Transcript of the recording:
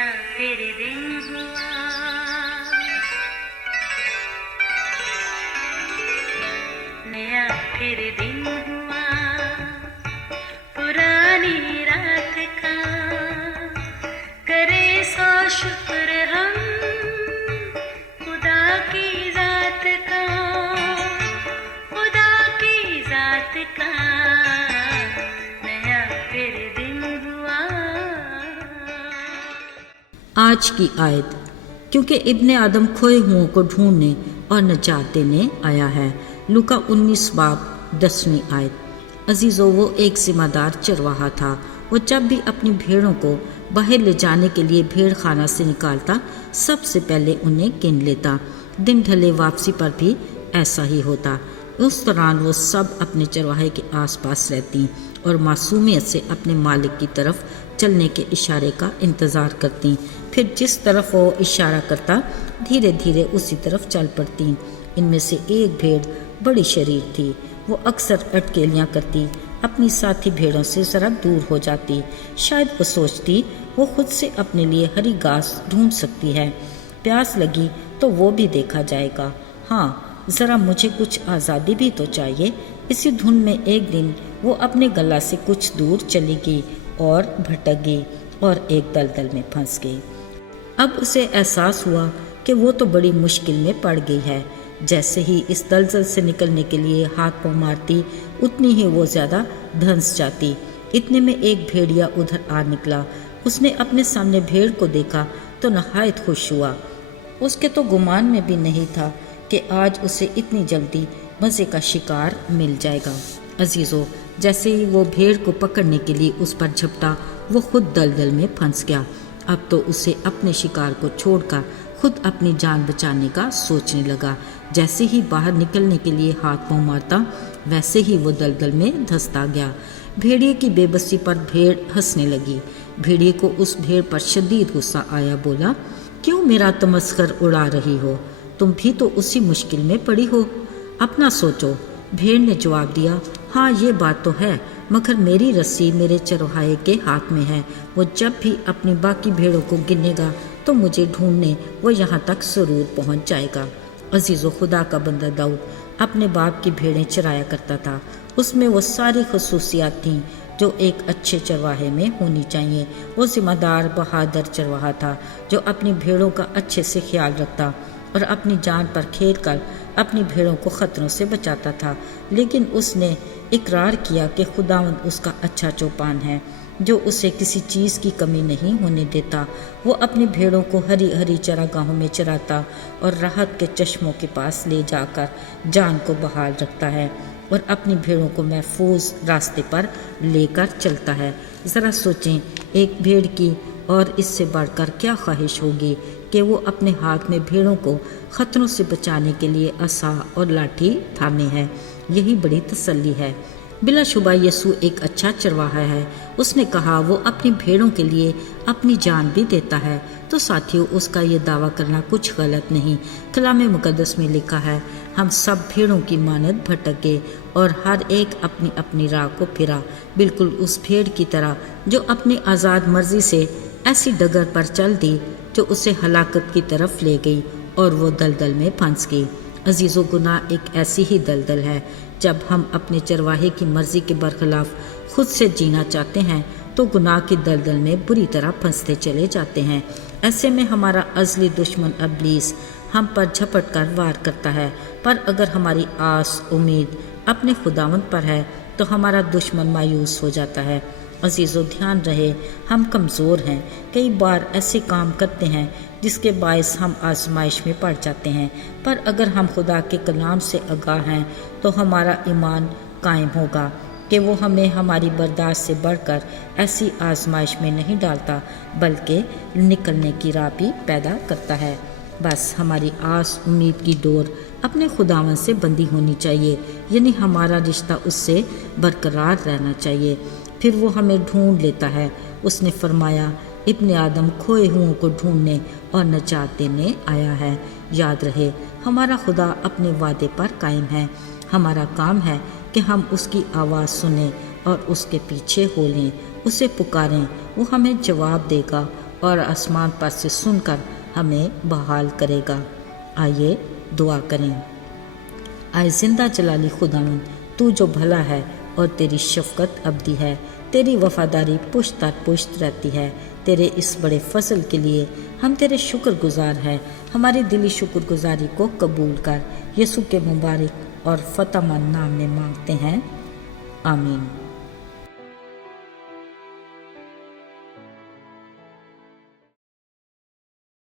नया फिर दिन हुआ, नया फिर दिन हुआ, पुरानी रात का करे सो शुक्र हम खुदा की जात का, खुदा की जात का नया फिर दिन हुआ। आज की आयत, क्योंकि इब्ने आदम खोए हुओं को ढूंढने और नजात देने आया है। लूका 19 बाब 10वीं आयत। अजीज़ो, वो एक जिम्मेदार चरवाहा था। वो जब भी अपनी भेड़ों को बाहर ले जाने के लिए भेड़ खाना से निकालता, सबसे पहले उन्हें गिन लेता। दिन ढले वापसी पर भी ऐसा ही होता। उस दौरान वो सब अपने चरवाहे के आसपास रहती और मासूमियत से अपने मालिक की तरफ चलने के इशारे का इंतज़ार करती। फिर जिस तरफ वो इशारा करता, धीरे धीरे उसी तरफ चल पड़ती। इनमें से एक भेड़ बड़ी शरीर थी। वो अक्सर अटकेलियाँ करती, अपनी साथी भेड़ों से ज़रा दूर हो जाती। शायद वो सोचती वो खुद से अपने लिए हरी घास ढूंढ सकती है। प्यास लगी तो वो भी देखा जाएगा। हाँ, ज़रा मुझे कुछ आज़ादी भी तो चाहिए। इसी धुन में एक दिन वो अपने गला से कुछ दूर चली गई और भटक गई और एक दलदल में फंस गई। अब उसे एहसास हुआ कि वो तो बड़ी मुश्किल में पड़ गई है। जैसे ही इस दलदल से निकलने के लिए हाथ पाँव मारती, उतनी ही वो ज़्यादा धंस जाती। इतने में एक भेड़िया उधर आ निकला। उसने अपने सामने भेड़ को देखा तो नहायत खुश हुआ। उसके तो गुमान में भी नहीं था कि आज उसे इतनी जल्दी मज़े का शिकार मिल जाएगा। अजीज़ों, जैसे ही वो भेड़ को पकड़ने के लिए उस पर झपटा, वो खुद दलदल में फंस गया। अब तो उसे अपने शिकार को छोड़कर खुद अपनी जान बचाने का सोचने लगा। जैसे ही बाहर निकलने के लिए हाथ पाँव मारता, वैसे ही वो दलदल में धंसता गया। भेड़िए की बेबसी पर भेड़ हंसने लगी। भेड़िए को उस भेड़ पर शदीद गुस्सा आया। बोला, क्यों मेरा तमस्खर उड़ा रही हो? तुम भी तो उसी मुश्किल में पड़ी हो, अपना सोचो। भेड़ ने जवाब दिया, हाँ ये बात तो है, मगर मेरी रस्सी मेरे चरवाहे के हाथ में है। वो जब भी अपनी बाकी भेड़ों को गिनेगा तो मुझे ढूंढने वो यहाँ तक ज़रूर पहुँच जाएगा। अजीज़ो, खुदा का बंदा दाऊद अपने बाप की भेड़ें चराया करता था। उसमें वो सारी खसूसियात थीं जो एक अच्छे चरवाहे में होनी चाहिए। वो जिम्मेदार बहादुर चरवाहा था जो अपनी भेड़ों का अच्छे से ख्याल रखता और अपनी जान पर खेल कर अपनी भेड़ों को ख़तरों से बचाता था। लेकिन उसने इकरार किया कि खुदावंद उसका अच्छा चौपान है जो उसे किसी चीज़ की कमी नहीं होने देता। वो अपनी भेड़ों को हरी हरी चरागाहों में चराता और राहत के चश्मों के पास ले जाकर जान को बहाल रखता है और अपनी भेड़ों को महफूज रास्ते पर लेकर चलता है। ज़रा सोचें, एक भेड़ की और इससे बढ़कर क्या ख्वाहिश होगी कि वो अपने हाथ में भेड़ों को ख़तरों से बचाने के लिए असा और लाठी थामे है। यही बड़ी तसल्ली है। बिलाशुबा यीशु एक अच्छा चरवाहा है। उसने कहा वो अपनी भेड़ों के लिए अपनी जान भी देता है। तो साथियों, उसका ये दावा करना कुछ गलत नहीं। कलाम मुकद्दस में लिखा है, हम सब भेड़ों की मानद भटक गए और हर एक अपनी अपनी राह को फिरा, बिल्कुल उस भेड़ की तरह जो अपनी आज़ाद मर्जी से ऐसी डगर पर चल दी जो उसे हलाकत की तरफ ले गई और वो दलदल में फंस गई। अजीज़ों, गुनाह एक ऐसी ही दलदल है। जब हम अपने चरवाहे की मर्जी के बरखिलाफ खुद से जीना चाहते हैं तो गुनाह की दलदल में बुरी तरह फंसते चले जाते हैं। ऐसे में हमारा अज़ली दुश्मन इब्लीस हम पर झपट कर वार करता है। पर अगर हमारी आस उम्मीद अपने खुदावंद पर है तो हमारा दुश्मन मायूस हो जाता है। अजीज़ों, ध्यान रहे, हम कमज़ोर हैं। कई बार ऐसे काम करते हैं जिसके बायस हम आजमाइश में पड़ जाते हैं। पर अगर हम खुदा के कलाम से आगाह हैं तो हमारा ईमान कायम होगा कि वो हमें हमारी बर्दाश्त से बढ़कर ऐसी आजमाइश में नहीं डालता, बल्कि निकलने की राह भी पैदा करता है। बस हमारी आस उम्मीद की डोर अपने खुदावन से बंधी होनी चाहिए, यानी हमारा रिश्ता उससे बरकरार रहना चाहिए। फिर वो हमें ढूंढ लेता है। उसने फरमाया, इब्ने आदम खोए हुओं को ढूंढने और नजात देने आया है। याद रहे, हमारा खुदा अपने वादे पर कायम है। हमारा काम है कि हम उसकी आवाज़ सुनें और उसके पीछे हो लें, उसे पुकारें, वो हमें जवाब देगा اور آسمان پر سے سن کر ہمیں بحال کرے گا۔ آئیے دعا کریں۔ آئے زندہ جلالی خداوند، تو جو بھلا ہے اور تیری شفقت ابدی ہے، تیری وفاداری پشت در پشت رہتی ہے، تیرے اس بڑے فضل کے لیے ہم تیرے شکر گزار ہیں۔ ہماری دلی شکر گزاری کو قبول کر، یسوع کے مبارک اور فتح مند نام میں مانگتے ہیں، آمین۔